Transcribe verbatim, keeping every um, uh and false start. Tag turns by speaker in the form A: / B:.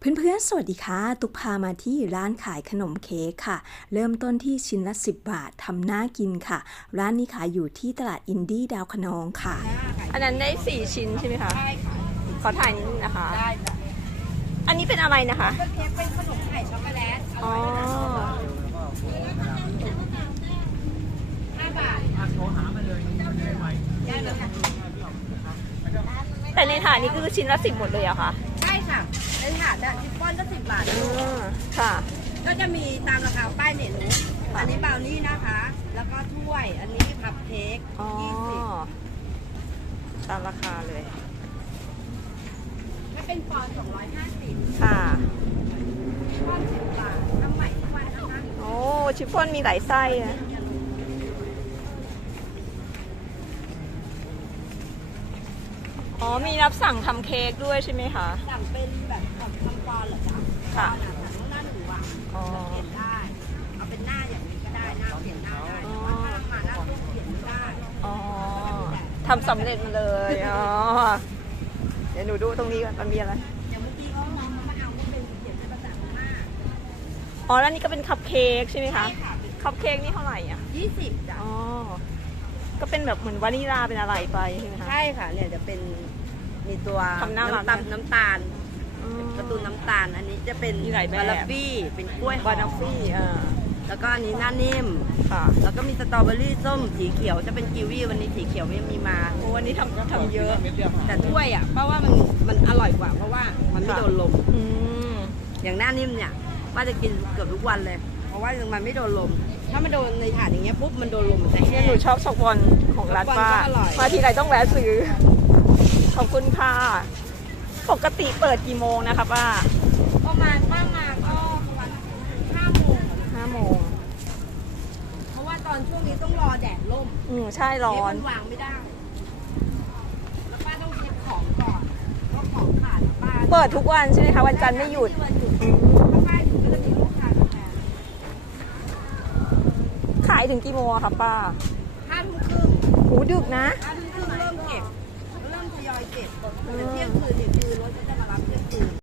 A: เพื่อนๆสวัสดีค่ะตุกพามาที่ร้านขายขนมเค้กค่ะเริ่มต้นที่ชิ้นละสิบบาททำน่ากินค่ะร้านนี้ขายอยู่ที่ตลาดอินดี้ดาวคะนองค่ะอันนั้นได้สี่ชิ้นใช่ไหมคะ
B: ใช่ค่ะ
A: ขอถ่ายนิดนึงนะคะ
B: ได้ค่ะ
A: อันนี้เป็นอะไรนะคะ
B: เป็นเค้กเป็นขนมไข่ช็อกโกแลต
A: อ๋อ
B: ห้าบาทโทรหามาเลยได้เลยค่ะ
A: แต่ในถาดนี้คือชิ้นละสิบหมดเลยอะค่ะ
B: ใช่ค่ะในถาดอะชิฟฟ่อนก็สิบบาท
A: ค่ะ
B: ก็จะมีตามราคาป้ายเนี่ยหนูอันนี้บราวนี่นะคะ แล้วก็ถ้วยอันนี้พับเค้กยี่สิบ
A: ตามราคาเลย
B: ถ้าเป็นปอนด์สองร้อยห้าสิบ
A: ค่ะ
B: ชิฟฟ่อนสิบบาททำใหม่ทุกวันนะคะ
A: โอ้ชิฟฟ่อนมีหลายไส้อะอ๋อมีรับสั่งทำเค้กด้วยใช่ไหมคะ
B: สั่งเป็นแบบของทำปอนด์เหรอจ๊ะ
A: ค่ะ
B: สั่งหน้าหนึ่งวันเปลี่ยนได้เอาเป็นหน้าอย่างนี้ก็ได้หน้าเปลี่ยนหน้าได้มาหน้าตู้เปลี่ยนได้
A: อ๋อทำสำเร็จมาเลยอ๋อเดี๋ยวหนูดูตรงนี้ก่อนมันมีอะไร
B: อย่างเมื่อกี้เขามองมาเอาเป็นเขียนเป็นภาษาพม่า
A: อ๋อแล้วนี่ก็เป็นคัพเค้กใช่ไหมคะคัพเค้กนี่เท่าไหร่อ่ะ
B: ยี่สิบจ้ะ
A: อ๋อก็เป็นแบบเหมือนวานิลาเป็นอะไรไปใช่ไหมคะ
B: ใช่ค่ะเนี่ยจะเป็นมีตัว
A: น้ำตาล
B: น้ำตาลประตูน้ำตาลอันนี้จะเป็นบาลาฟี่เป็นกล้วย
A: บาลาฟี่อ่า
B: แล้วก็อันนี้หน้านิ่ม
A: ค่ะ
B: แล้วก็มีสตรอเบอรี่ส้มสีเขียวจะเป็นกีวีวันนี้สีเขียวไม่มีมา
A: โอ้วันนี้ทำทำเยอะ
B: แต่ถ้วยอ่ะเพราะว่ามันมันอร่อยกว่าเพราะว่ามันไม่โดนลมอย่างหน้านิ่มเนี่ยว่าจะกินเกือบทุกวันเลยเพราะว่ามันไม่โดนลมถ้ามันโดนในถาดอย่างเงี้ยปุ๊บมันโดนลมมันจะแห้ง
A: หนูชอบช็อกบอลของร้านป้ามาทีไรต้องแวะซื้อขอบคุณค่ะปกติเปิดกี่โมงนะคะป้า
B: ประมาณป้ามาก็ประมาณห้าโมง
A: ห้าโมง
B: เพราะว่าตอนช่วงนี้ต้องรอแดดร่ม
A: อืมใช่ร้อน
B: วางไม่ได้แล้วป้าต้องเช็คของก่อนว่าของขาดป้า
A: เปิดทุกวันใช่ไหมคะวันจันทร์ไม่หยุด
B: ถ้าป้าหยุดก็จะมีลูกค้าแทน
A: ขายถึงกี่โมงคะป้า
B: ห้าทุ่มครึ่ง
A: หูดึกนะ
B: ห้าทุ่มครึ่งเริ่มเก็บเริ่มทยอยเก็บเดี๋ยวเที่ยงคืนเนี่ยคือรถจะมารับเที่ยงคืน